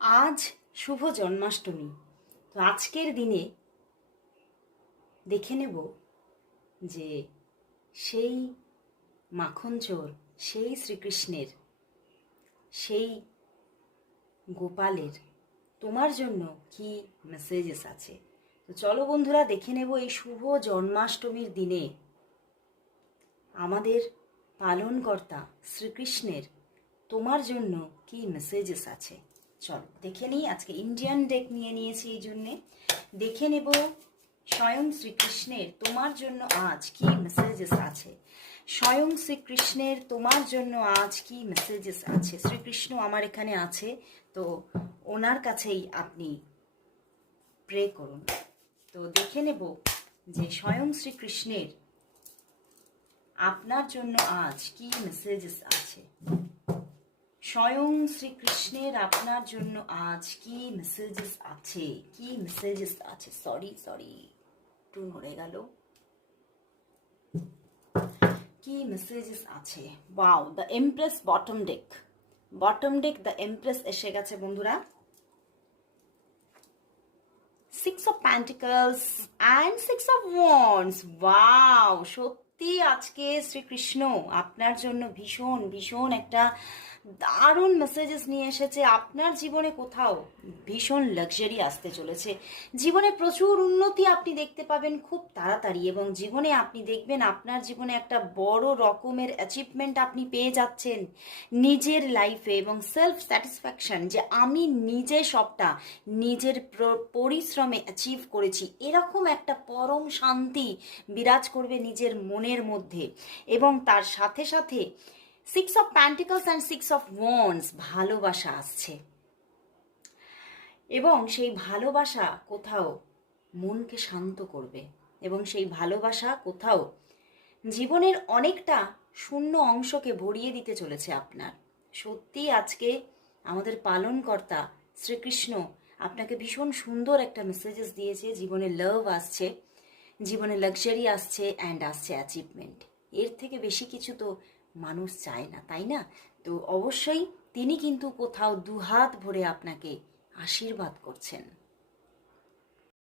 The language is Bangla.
আজ শুভ জন্মাষ্টমী। তো আজকের দিনে দেখে নেব যে সেই মাখন চোর, সেই শ্রীকৃষ্ণের, সেই গোপালের তোমার জন্য কি মেসেজেস আছে। তো চলো বন্ধুরা, দেখে নেব এই শুভ জন্মাষ্টমীর দিনে আমাদের পালনকর্তা শ্রীকৃষ্ণের তোমার জন্য কি মেসেজেস আছে। চলো দেখে নিই। আজকে ইন্ডিয়ান ডেক নিয়ে নিয়েছি, এই জন্যে দেখে নেব স্বয়ং শ্রীকৃষ্ণের তোমার জন্য আজ কি মেসেজেস আছে। স্বয়ং শ্রীকৃষ্ণের তোমার জন্য আজ কি মেসেজেস আছে। শ্রীকৃষ্ণ আমার এখানে আছে, তো ওনার কাছেই আপনি প্রে করুন। তো দেখে নেব যে স্বয়ং শ্রীকৃষ্ণের আপনার জন্য আজ কি মেসেজেস আছে। স্বয়ং শ্রীকৃষ্ণের আপনার জন্য আজ কি মেসেজেস আছে, কি মেসেজেস আছে। সরি একটু নড়ে গেল। কি মেসেজেস আছে। Wow, the empress bottom day the empress এসে গেছে বন্ধুরা। 6 of Pentacles and 6 of Wands. Wow, সত্যি আজকে শ্রীকৃষ্ণ আপনার জন্য ভীষণ ভীষণ একটা দারুণ মেসেজেস নিয়ে এসেছে। আপনার জীবনে কোথাও ভীষণ লাক্সারি আসতে চলেছে, জীবনে প্রচুর উন্নতি আপনি দেখতে পাবেন খুব তাড়াতাড়ি, এবং জীবনে আপনি দেখবেন আপনার জীবনে একটা বড় রকমের অ্যাচিভমেন্ট আপনি পেয়ে যাচ্ছেন নিজের লাইফে, এবং সেলফ স্যাটিসফ্যাকশন যে আমি নিজে সবটা নিজের পরিশ্রমে অ্যাচিভ করেছি, এরকম একটা পরম শান্তি বিরাজ করবে নিজের মনের মধ্যে। এবং তার সাথে সাথে 6 of Pentacles and 6 of Wands, ভালোবাসা আসছে, এবং সেই ভালোবাসা কোথাও মনকে শান্ত করবে, এবং সেই ভালোবাসা কোথাও জীবনের অনেকটা শূন্য অংশকে ভরিয়ে দিতে চলেছে আপনার। সত্যি আজকে আমাদের পালনকর্তা শ্রীকৃষ্ণ আপনাকে ভীষণ সুন্দর একটা মেসেজেস দিয়েছে। জীবনে লাভ আসছে, জীবনে লাক্সারি আসছে, অ্যান্ড আসছে অ্যাচিভমেন্ট। এর থেকে বেশি কিছু তো মানুষ চায় না, তাই না? তো অবশ্যই তিনি কিন্তু কোথাও দুহাত ভরে আপনাকে আশীর্বাদ করছেন।